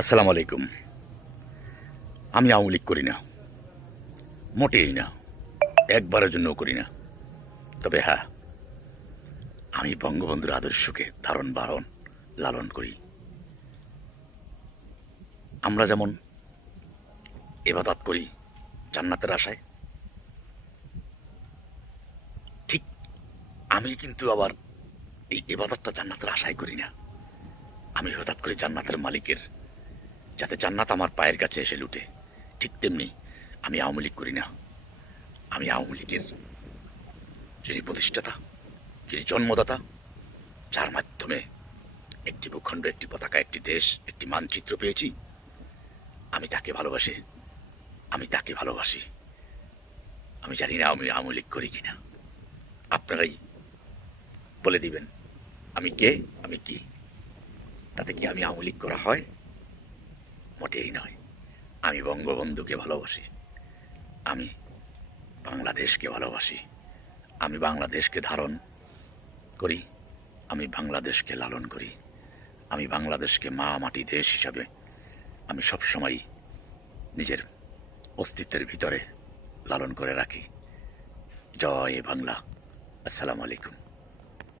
আসসালামু আলাইকুম। আমি আওয়ামী লীগ করি না, মোটেই না, একবারের জন্যও করি না। তবে হ্যাঁ, আমি বঙ্গবন্ধুর আদর্শকে ধারণ বারণ লালন করি। আমরা যেমন ইবাদত করি জান্নাতের আশায়, ঠিক আমি কিন্তু আবার এই ইবাদতটা জান্নাতের আশায় করি না। আমি ইবাদত করি জান্নাতের মালিকের, যাতে জান্নাত আমার পায়ের কাছে এসে লুটে। ঠিক তেমনি আমি আওয়ামী লীগ করি না। আমি আওয়ামী লীগের যিনি প্রতিষ্ঠাতা, যিনি জন্মদাতা, যার মাধ্যমে একটি ভূখণ্ড, একটি পতাকা, একটি দেশ, একটি মানচিত্র পেয়েছি, আমি তাকে ভালোবাসি। আমি তাকে ভালোবাসি। আমি জানি না আমি আওয়ামী লীগ করি কিনা। আপনারাই বলে দিবেন আমি কে, আমি কি। তাতে কি আমি আওয়ামী লীগ করা হয়? মোটেই নয়। আমি বঙ্গবন্ধুকে ভালোবাসি। আমি বাংলাদেশকে ভালোবাসি। আমি বাংলাদেশকে ধারণ করি। আমি বাংলাদেশকে লালন করি। আমি বাংলাদেশকে মা মাটি দেশ হিসাবে আমি সবসময় নিজের অস্তিত্বের ভিতরে লালন করে রাখি। জয় বাংলা। আসসালামু আলাইকুম।